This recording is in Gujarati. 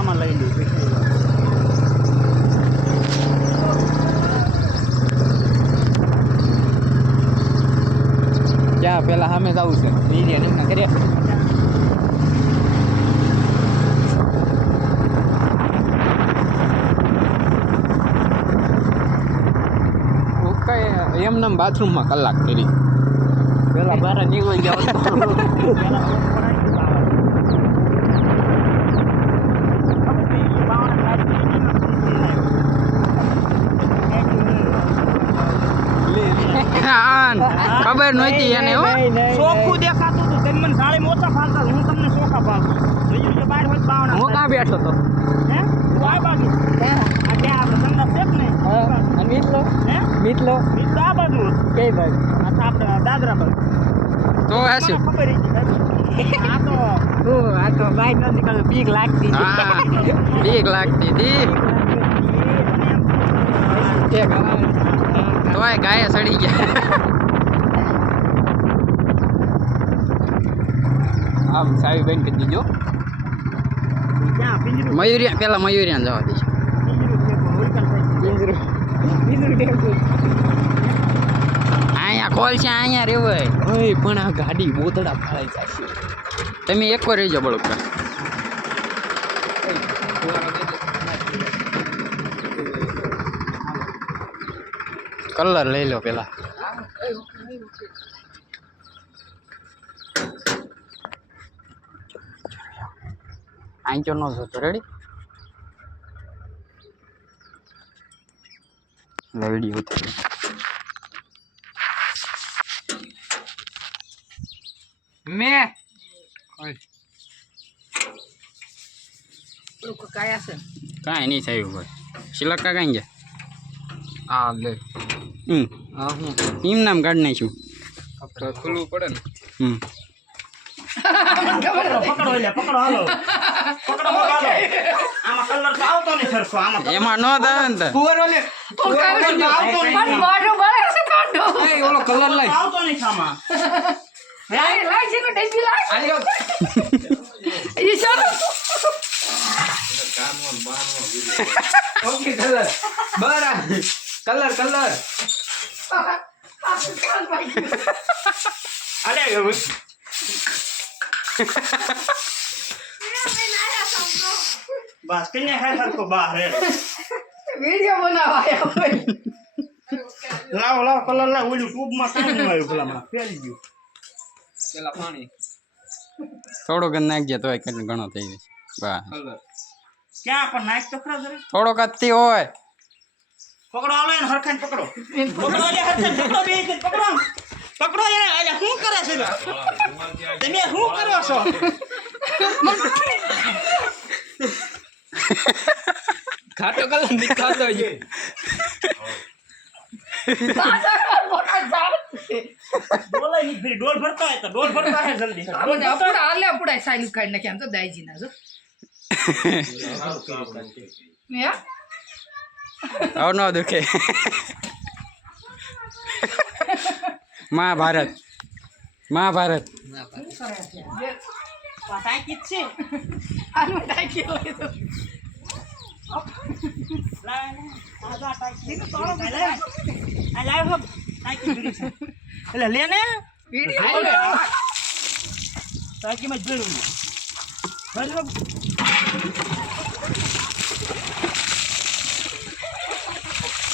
સામાન લઈ લીધું ક્યાં પેલા સામે જવું છે મીડિયા નિમના કર્યા એમને બાથરૂમમાં કલાક કરી પેલા બહાર નીકળી જાવ ખબર નહોતી એને ચોખ્ખું દેખાતું હતું તમે મને સાડી મોટા ફાલતા હું તમને ચોખા ફાલતો બીજું કે બહાર હોય બાવણા હું ક્યાં બેઠો તો હે હું આ બાજુ આ ક્યાં આપણે સંદાસ છે ને અને મીટલો હે મીટલો આ બાજુ કઈ બાજુ આ તો આપણે દાદરા બાજુ તો હશે ખબર આ તો બાઈક નથી કરું બીક લાગતી બીક લાગતી હતી તોય ગાય સડી ગયા આમ સાવી બેન કરી દીજો મયુરિયા પેલા મયુરિયા જવા દઈશ અહીંયા કોલ છે અહીંયા રેવાય ઓય પણ આ ગાડી બોતડા ફાળાઈ જશે તમે એક વાર રહેજો બળકા કલર લઈ લો પેલા આંચો નો જોતો રેડી વિડીયો ઉતારી મેં કાંઈ નહીં થયું ભાઈ શિલક્કા કાંઈ ગયા હા લે હા હું એમ નામ કાઢી નાખ્યું ખુલ્લું પડે ને પકડો લે પકડો હાલો પકડો હાલો આમાં કલર તો આવતો નહીં સરખો આમાં એમાં નો આવે ને ફુવારો લે આવતો નહીં પણ બાડો બળે છે કાઢો એ ઓલો કલર લઈ આવતો નહીં આમાં લાઈ છે ને ડેજી લાઈ આલ્યો એ ચાલો ઓકે કલર બરા કલર કલર અરે બસ કઈને ખાય સરખો બહાર વિડિયો બનાવાયા હોય લાવો લાવો કલર લાવ ઓલું ટ્યુબમાં કાંઈ ન આવ્યું પેલામાં ફેલી ગયું પેલા પાણી થોડોક જ નાખજે તોય કેટલું ઘણો થઈ જશે બસ ક્યાં પણ નાખ તો ખરા જરા થોડોક જ થી હોય પકડો આલો એને હરખાઈને પકડો પકડો એટલે હરખાઈને પકડો બે એક પકડો પકડો એને એટલે શું કરે છે તમે શું કરો છો ખાટો કલર નીકળતો છે બોલાય ની ફરી ડોલ ભરતા હોય તો ડોલ ભરતા હે જલ્દી આપડા આલે આપડા સાઈન કાઢ નાખી આમ તો દાઈજી ના જો મે આવ નો દુખે મહાભારત મહાભારત પાટાઈ કીત છે આનું ટાકી હોય તો એટલે લે ને વિડિયો તાકીમાં જ જોયું